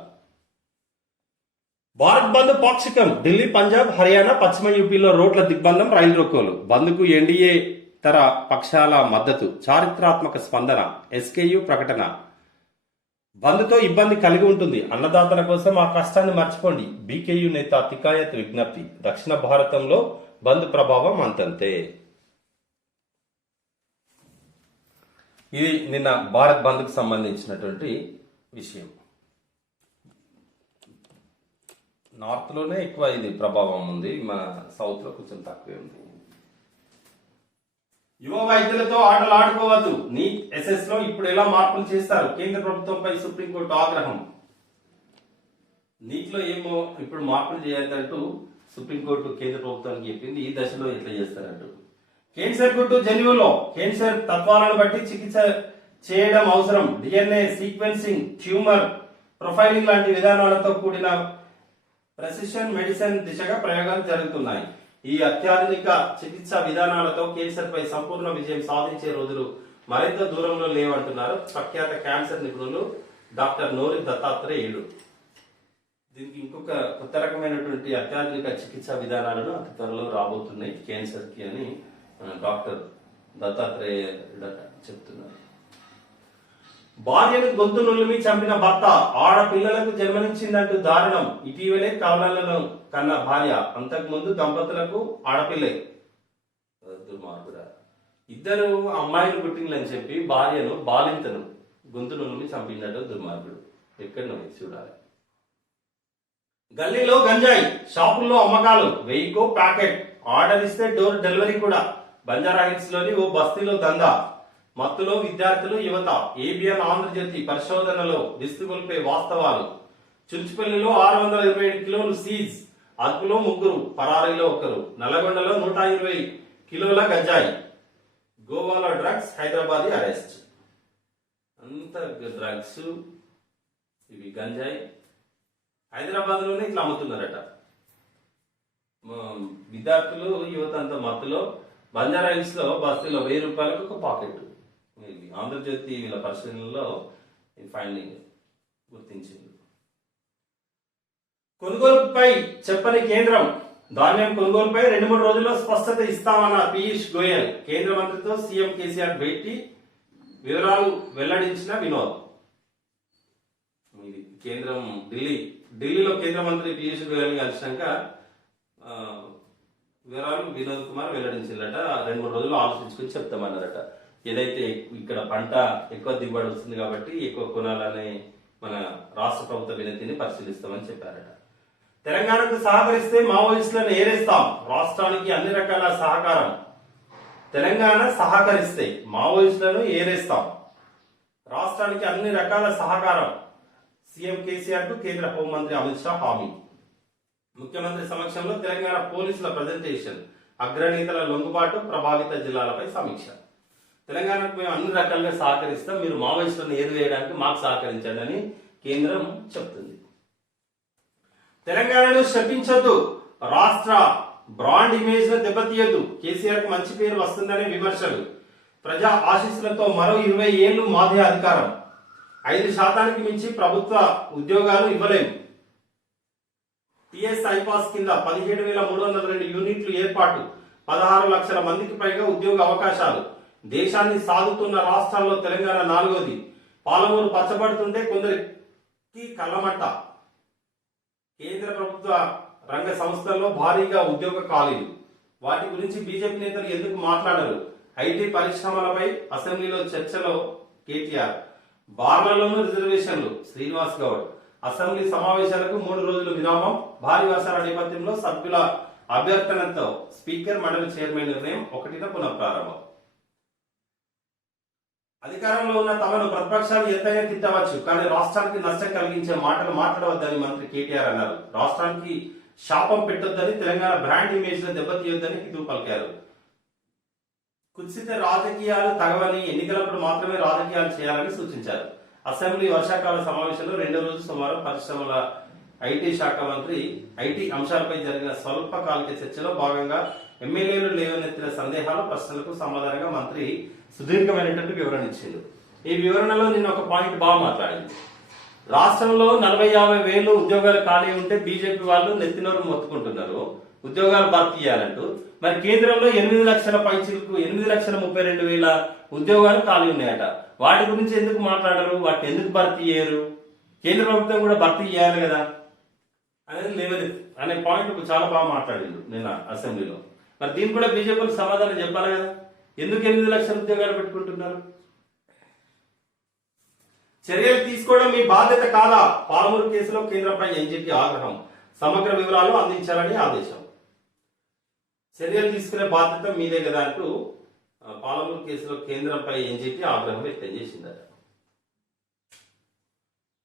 భారత్ బంద్ పాక్షికం. ఢిల్లీ, పంజాబ్, హర్యానా, పశ్చిమ యూపీలో రోడ్ల దిగ్బంధం, రైలు రోకోలు. బంద్కు ఎన్డీఏ తర పక్షాల మద్దతు. చారిత్రాత్మక స్పందన. ఎస్కేయు ప్రకటన. బంద్తో ఇబ్బంది కలిగి ఉంటుంది, అన్నదాతల కోసం ఆ కష్టాన్ని మర్చిపోండి. బీకేయూ నేత తికాయత్ విజ్ఞప్తి. దక్షిణ భారతంలో బంద్ ప్రభావం అంతంతే. ఇది నిన్న భారత్ బంద్కు సంబంధించినటువంటి విషయం. నార్త్ లోనే ఎక్కువ ఇది ప్రభావం ఉంది, మన సౌత్ లో కొంచెం తక్కువే ఉంది. యువ వైద్యులతో ఆటలు ఆడుకోవద్దు, నీట్ ఎస్ఎస్ లో ఇప్పుడు ఎలా మార్పులు చేస్తారు? కేంద్ర ప్రభుత్వంపై సుప్రీంకోర్టు ఆగ్రహం. నీట్ లో ఏమో ఇప్పుడు మార్పులు చేయొద్దంటూ సుప్రీంకోర్టు కేంద్ర ప్రభుత్వానికి చెప్పింది. ఈ దశలో ఎట్లా చేస్తారంటూ. కేన్సర్ గుట్టు జన్యువులో కేన్సర్ తత్వాలను బట్టి చికిత్స చేయడం అవసరం. డిఎన్ఏ సీక్వెన్సింగ్, ట్యూమర్ ప్రొఫైలింగ్ లాంటి విధానాలతో కూడిన ప్రెసిషన్ మెడిసిన్ దిశగా ప్రయోగాలు జరుగుతున్నాయి. ఈ అత్యాధునిక చికిత్సా విధానాలతో కేన్సర్ పై సంపూర్ణ విజయం సాధించే రోజులు మరింత దూరంలో లేవంటున్నారు ప్రఖ్యాత క్యాన్సర్ నిపుణులు డాక్టర్ నోరి దత్తాత్రేయుడు. దీనికి ఇంకొక కొత్త రకమైనటువంటి అత్యాధునిక చికిత్సా విధానాలను అతి త్వరలో రాబోతున్నాయి క్యాన్సర్ కి అని డాక్టర్ దత్తాత్రేయుడు చెప్తున్నారు. భార్యను గొంతు నులిమి చంపిన భర్త, ఆడపిల్లలకు జన్మనిచ్చిందంటూ దారుణం. ఇటీవలే కవలలను కన్న భార్య, అంతకుముందు దంపతులకు ఆడపిల్లే. దుర్మార్గుడా. ఇద్దరు అమ్మాయిలు పుట్టిందని చెప్పి భార్యను బాలింతను గొంతు నులిమి చంపినట్టు దుర్మార్గుడు. ఎక్కడో ఇది చూడాలి. గల్లీలో గంజాయి, షాపుల్లో అమ్మకాలు, 1000 ప్యాకెట్, ఆర్డర్ ఇస్తే డోర్ డెలివరీ కూడా. బంజారా హిల్స్ లోని ఓ బస్తీలో దందా, మత్తులో విద్యార్థులు, యువత. ఏబిఎన్ ఆంధ్రజ్యోతి పరిశోధనలో విస్తుగొల్పే వాస్తవాలు. చుంచుపల్లిలో 627 కిలోలు సీజ్, అదుపులో 3, పరారీలో 1. నల్లగొండలో 120 కిలోల గంజాయి. గోవాలో డ్రగ్స్, హైదరాబాదీ అరెస్ట్. అంత డ్రగ్స్, ఇవి గంజాయి హైదరాబాద్ లోనే ఇట్లా అమ్ముతున్నారట. విద్యార్థులు, యువత అంతా మత్తులో. బంజారా హిల్స్ లో బస్తీలో 1000 రూపాయలకు ఒక పాకెట్. ఆంధ్రజ్యోతి వీళ్ళ పరిశీలనలో ఫైండింగ్ గుర్తించింది. కొనుగోలుపై చెప్పని కేంద్రం. ధాన్యం కొనుగోలుపై 2-3 రోజుల్లో స్పష్టత ఇస్తామన్న పీయూష్ గోయల్. కేంద్ర మంత్రితో సీఎం కేసీఆర్ భేటీ, వివరాలు వెల్లడించిన వినోద్. కేంద్రం ఢిల్లీలో కేంద్ర మంత్రి పీయూష్ గోయల్ కలిసినాక వివరాలు వినోద్ కుమార్ వెల్లడించిందట. 2-3 రోజులు ఆలోచించుకుని చెప్తామన్నారట. ఏదైతే ఇక్కడ పంట ఎక్కువ దిగుబడి వస్తుంది కాబట్టి ఎక్కువ కొనాలనే మన రాష్ట్ర ప్రభుత్వ వినతిని పరిశీలిస్తామని చెప్పారట. తెలంగాణకు సహకరిస్తే మావోయిస్టులను ఏరేస్తాం, రాష్ట్రానికి అన్ని రకాల సహకారం. తెలంగాణ సహకరిస్తే మావోయిస్టులను ఏరేస్తాం, రాష్ట్రానికి అన్ని రకాల సహకారం. సీఎం కేసీఆర్ కు కేంద్ర హోంమంత్రి అమిత్ షా హామీ. ముఖ్యమంత్రి సమక్షంలో తెలంగాణ పోలీసుల ప్రజెంటేషన్. అగ్రనేతల లొంగుబాటు, ప్రభావిత జిల్లాలపై సమీక్ష. తెలంగాణకు మేము అన్ని రకాలుగా సహకరిస్తాం, మీరు మావోయిస్టులను ఏరివేయడానికి మాకు సహకరించండి అని కేంద్రం చెప్తుంది. తెలంగాణను శపించొద్దు, రాష్ట్ర బ్రాండ్ ఇమేజ్ ను దెబ్బతీయొద్దు, కేసీఆర్ కు మంచి పేరు వస్తుందనే విమర్శలు. ప్రజా ఆశీస్సులతో మరో 20 ఏళ్లు మాదే అధికారం, 5% మించి ప్రభుత్వ ఉద్యోగాలు ఇవ్వలేము. టిఎస్ ఐపాస్ కింద 17,302 యూనిట్లు ఏర్పాటు, 16 లక్షల మందికి పైగా ఉద్యోగ అవకాశాలు. దేశాన్ని సాగుతున్న రాష్ట్రాల్లో తెలంగాణ 4వది. పాలమూరు పచ్చబడుతుంటే కొందరికి కళ్ళమట్ట. కేంద్ర ప్రభుత్వ రంగ సంస్థల్లో భారీగా ఉద్యోగ ఖాళీలు. వాటి గురించి బీజేపీ నేతలు ఎందుకు మాట్లాడరు? ఐటీ పరిశ్రమలపై అసెంబ్లీలో చర్చలో కేటీఆర్. బార్లలోనూ రిజర్వేషన్లు, శ్రీనివాస్ గౌడ్. అసెంబ్లీ సమావేశాలకు 3 రోజులు విరామం. భారీ వర్షాల నేపథ్యంలో సభ్యుల అభ్యర్థనతో స్పీకర్ మండలి చైర్మన్ నిర్ణయం. 1న పునఃప్రారంభం. అధికారంలో ఉన్న తమను ప్రతిపక్షాలు ఎంతైనా తిట్టవచ్చు, కానీ రాష్ట్రానికి నష్టం కలిగించే మాటలు మాట్లాడవద్దని మంత్రి కేటీఆర్ అన్నారు. రాష్ట్రానికి శాపం పెట్టొద్దని, తెలంగాణ బ్రాండ్ ఇమేజ్ ను దెబ్బతీయొద్దని హితవు పలికారు. కుత్సిత రాజకీయాలు తగవని, ఎన్నికలప్పుడు మాత్రమే రాజకీయాలు చేయాలని సూచించారు. అసెంబ్లీ వర్షాకాల సమావేశంలో 2వ రోజు సోమవారం పరిశ్రమల ఐటీ శాఖ మంత్రి ఐటీ అంశాలపై జరిగిన స్వల్పకాలిక చర్చలో భాగంగా ఎమ్మెల్యేలు లేవనెత్తిన సందేహాలు, ప్రశ్నలకు సమాధానంగా మంత్రి సుదీర్ఘమైనటువంటి వివరణ ఇచ్చింది. ఈ వివరణలో నేను ఒక పాయింట్ బాగా మాట్లాడింది. రాష్ట్రంలో 40-50 వేలు ఉద్యోగాలు ఖాళీ ఉంటే బీజేపీ వాళ్ళు నెత్తినోరు మొత్తుకుంటున్నారు ఉద్యోగాలు భర్తీ చేయాలంటూ. మరి కేంద్రంలో 8 లక్షల పైచిలకు 8,32,000 ఉద్యోగాలు ఖాళీ ఉన్నాయట. వాటి గురించి ఎందుకు మాట్లాడరు? వాటిని ఎందుకు భర్తీ చేయరు? కేంద్ర ప్రభుత్వం కూడా భర్తీ చేయాలి కదా అనేది లేవలేదు అనే పాయింట్ చాలా బాగా మాట్లాడిండు నిన్న అసెంబ్లీలో. మరి దీనికి కూడా బీజేపీకి సమాధానం చెప్పాలి కదా, ఎందుకు 8 లక్షల ఉద్యోగాలు పెట్టుకుంటున్నారు? చర్యలు తీసుకోవడం మీ బాధ్యత కాదా? పాలమూరు కేసులో కేంద్రంపై ఎన్జీటీ ఆగ్రహం. సమగ్ర వివరాలు అందించాలని ఆదేశం. చర్యలు తీసుకునే బాధ్యత మీదే కదా అంటూ పాలమూరు కేసులో కేంద్రంపై ఎన్జీటీ ఆగ్రహం వ్యక్తం చేసిందట.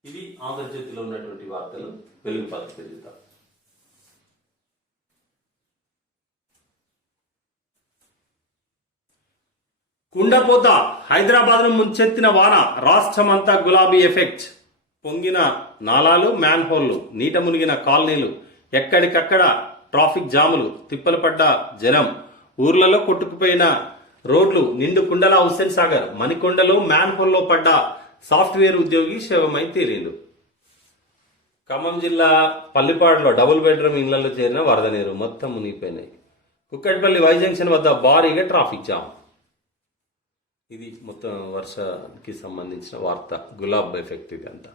ఇది ఆంధ్రజ్యోతిలో ఉన్నటువంటి వార్తలు. వెలుగు పత్రిక తిరుగుతాం. కుండపోత, హైదరాబాద్ ను ముంచెత్తిన వాన, రాష్ట్రమంతా గులాబీ ఎఫెక్ట్. పొంగిన నాలాలు, మ్యాన్ హోల్లు, నీట మునిగిన కాలనీలు, ఎక్కడికక్కడ ట్రాఫిక్ జాములు, తిప్పలు పడ్డ జనం, ఊర్లలో కొట్టుకుపోయిన రోడ్లు, నిండు కుండల హుస్సేన్ సాగర్, మణికొండలో మ్యాన్ హోల్లో పడ్డ సాఫ్ట్వేర్ ఉద్యోగి శవమై తేలిండు. ఖమ్మం జిల్లా పల్లిపాడులో డబుల్ బెడ్రూమ్ ఇళ్లలో చేరిన వరద నీరు మొత్తం మునిగిపోయినాయి. కుక్కటిపల్లి వై జంక్షన్ వద్ద భారీగా ట్రాఫిక్ జామ్. ఇది మొత్తం వర్షానికి సంబంధించిన వార్త. గులాబ్ ఎఫెక్ట్ ఇది అంతా.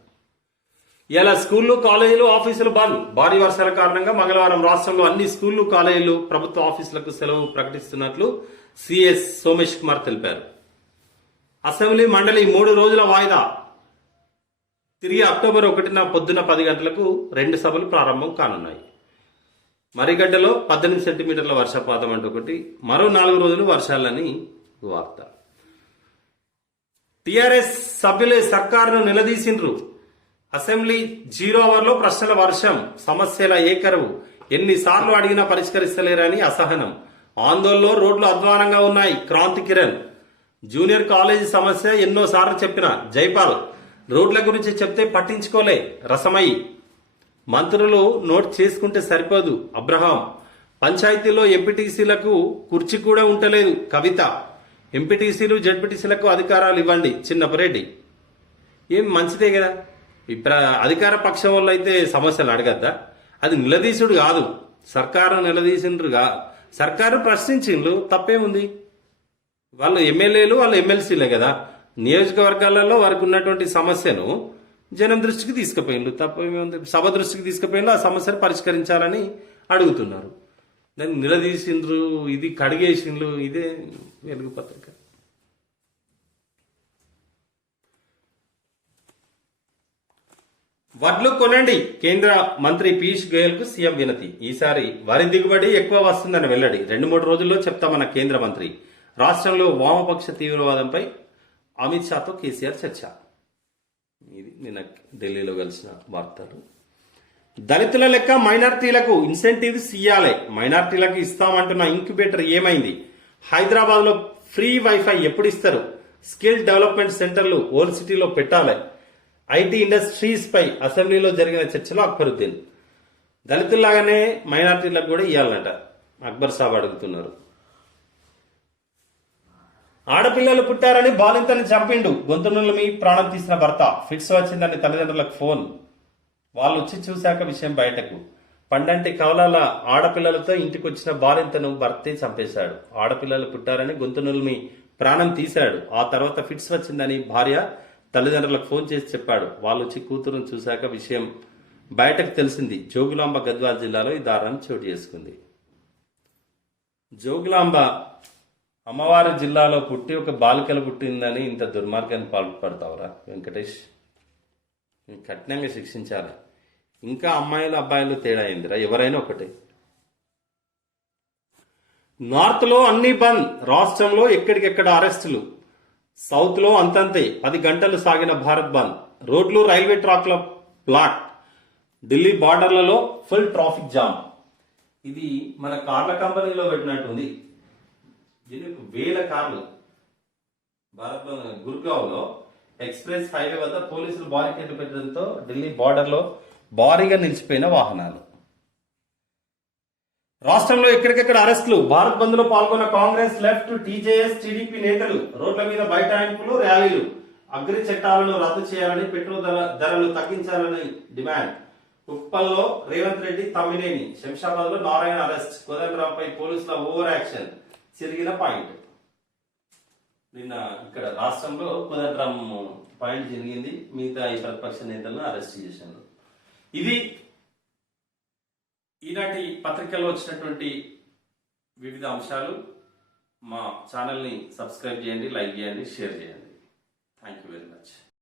ఇలా స్కూళ్లు, కాలేజీలు, ఆఫీసులు బంద్. భారీ వర్షాల కారణంగా మంగళవారం రాష్ట్రంలో అన్ని స్కూళ్లు, కాలేజీలు, ప్రభుత్వ ఆఫీసులకు సెలవు ప్రకటిస్తున్నట్లు సిఎస్ సోమేష్ కుమార్ తెలిపారు. అసెంబ్లీ మండలి 3 రోజుల వాయిదా. తిరిగి అక్టోబర్ 1న పొద్దున 10 గంటలకు 2 సభలు ప్రారంభం కానున్నాయి. మరిగడ్డలో 18 సెంటీమీటర్ల వర్షపాతం అంటూ ఒకటి, మరో 4 రోజులు వర్షాలని వార్త. టిఆర్ఎస్ సభ్యులే సర్కారును నిలదీసిండ్రు. అసెంబ్లీ 0 అవర్లో ప్రశ్నల వర్షం, సమస్యల ఏకరువు, ఎన్నిసార్లు అడిగినా పరిష్కరిస్తలేరని అసహనం. ఆందోళనలో రోడ్లు అధ్వానంగా ఉన్నాయి. క్రాంతి కిరణ్. జూనియర్ కాలేజీ సమస్య ఎన్నోసార్లు చెప్పిన జైపాల్. రోడ్ల గురించి చెప్తే పట్టించుకోలే రసమయి. మంత్రులు నోట్ చేసుకుంటే సరిపోదు అబ్రహాం. పంచాయతీలో ఎంపీటీసీలకు కుర్చీ కూడా ఉంటలేదు కవిత. ఎంపీటీసీలు జడ్పీటీసీలకు అధికారాలు ఇవ్వండి చిన్నపరెడ్డి. ఏం మంచిదే కదా. అధికార పక్షం వాళ్ళు అయితే సమస్యలు అడగద్దా? అది నిలదీసుడు కాదు, సర్కారు నిలదీసిండ్రుగా. సర్కారు ప్రశ్నించిండ్రు, తప్పేముంది? వాళ్ళు ఎమ్మెల్యేలు, వాళ్ళు ఎమ్మెల్సీలే కదా. నియోజకవర్గాలలో వారికి ఉన్నటువంటి సమస్యను జనం దృష్టికి తీసుకుపోయిండ్రు, తప్పేముంది? సభ దృష్టికి తీసుకుపోయిండ్రు, ఆ సమస్యను పరిష్కరించాలని అడుగుతున్నారు. దాన్ని నిలదీసిండ్రు, ఇది కడిగేసిండ్రు. ఇదే వెలుగు పత్రిక. వడ్లు కొనండి, కేంద్ర మంత్రి పీయూష్ గోయల్ కు సీఎం వినతి. ఈసారి వరి దిగుబడి ఎక్కువ వస్తుందని వెల్లడి. 2-3 రోజుల్లో చెప్తామన్న కేంద్ర మంత్రి. రాష్ట్రంలో వామపక్ష తీవ్రవాదంపై అమిత్ షాతో కేసీఆర్ చర్చ. ఇది నిన్న ఢిల్లీలో కలిసిన వార్తలు. దళితుల లెక్క మైనార్టీలకు ఇన్సెంటివ్స్ ఇయ్యాలి. మైనార్టీలకు ఇస్తామంటున్న ఇంక్యుబేటర్ ఏమైంది? హైదరాబాద్ లో ఫ్రీ వైఫై ఎప్పుడు ఇస్తారు? స్కిల్ డెవలప్మెంట్ సెంటర్లు ఓల్డ్ సిటీలో పెట్టాలి. ఐటీ ఇండస్ట్రీస్ పై అసెంబ్లీలో జరిగిన చర్చలో అక్బరుద్దీన్. దళితుల్లాగానే మైనార్టీలకు కూడా ఇవ్వాలన్నట అక్బర్ సాబ్ అడుగుతున్నారు. ఆడపిల్లలు పుట్టారని బాలింతని చంపిండు. గొంతునులమి ప్రాణం తీసిన భర్త. ఫిట్స్ వచ్చిందని తల్లిదండ్రులకు ఫోన్. వాళ్ళు వచ్చి చూశాక విషయం బయటకు. పండంటి కవలాల ఆడపిల్లలతో ఇంటికి వచ్చిన బాలింతను భర్తే చంపేశాడు. ఆడపిల్లలు పుట్టారని గొంతునులమి ప్రాణం తీశాడు. ఆ తర్వాత ఫిట్స్ వచ్చిందని భార్య తల్లిదండ్రులకు ఫోన్ చేసి చెప్పాడు. వాళ్ళు వచ్చి కూతురును చూశాక విషయం బయటకు తెలిసింది. జోగులాంబ గద్వాల జిల్లాలో ఈ దారుణం చోటు చేసుకుంది. జోగులాంబ అమ్మవారి జిల్లాలో పుట్టి ఒక బాలికలు పుట్టిందని ఇంత దుర్మార్గాన్ని పాల్పడతావురా వెంకటేష్? కఠినంగా శిక్షించాలి. ఇంకా అమ్మాయిలు అబ్బాయిలు తేడా అయిందిరా, ఎవరైనా ఒకటే. నార్త్ లో అన్ని బంద్, రాష్ట్రంలో ఎక్కడికెక్కడ అరెస్టులు. సౌత్ లో అంతంతే. 10 గంటలు సాగిన భారత్ బంద్. రోడ్లు రైల్వే ట్రాక్ల బ్లాక్. ఢిల్లీ బార్డర్లలో ఫుల్ ట్రాఫిక్ జామ్. ఇది మన కార్ల కంపెనీలో పెట్టినట్టుంది. దీనికి వేల కార్లు. భారత్ గుర్గావ్ లో ఎక్స్ప్రెస్ హైవే వద్ద పోలీసులు బారికేడ్లు పెట్టడంతో ఢిల్లీ బార్డర్ లో భారీగా నిలిచిపోయిన వాహనాలు. రాష్ట్రంలో ఎక్కడికెక్కడ అరెస్టులు. భారత్ బంద్ లో పాల్గొన్న కాంగ్రెస్, లెఫ్ట్, టీజేఎస్, టీడీపీ నేతలు. రోడ్ల మీద బైఠాయింపులు, ర్యాలీలు. అగ్రి చట్టాలను రద్దు చేయాలని, పెట్రోల్ ధరలు తగ్గించాలని డిమాండ్. ఉప్పల్లో రేవంత్ రెడ్డి, తమ్మినేని. శంషాబాద్ లో నారాయణ అరెస్ట్. కోదండరాంపై పోలీసుల ఓవర్ యాక్షన్ చిరిగిన పాయింట్. నిన్న ఇక్కడ రాష్ట్రంలో కోదండరాం పాయింట్ జరిగింది. మిగతా ఈ ప్రతిపక్ష నేతలను అరెస్ట్ చేశారు. ఇది ఈనాటి పత్రికల్లో వచ్చినటువంటి వివిధ అంశాలు. మా ఛానల్ని సబ్స్క్రైబ్ చేయండి, లైక్ చేయండి, షేర్ చేయండి. Thank you very much.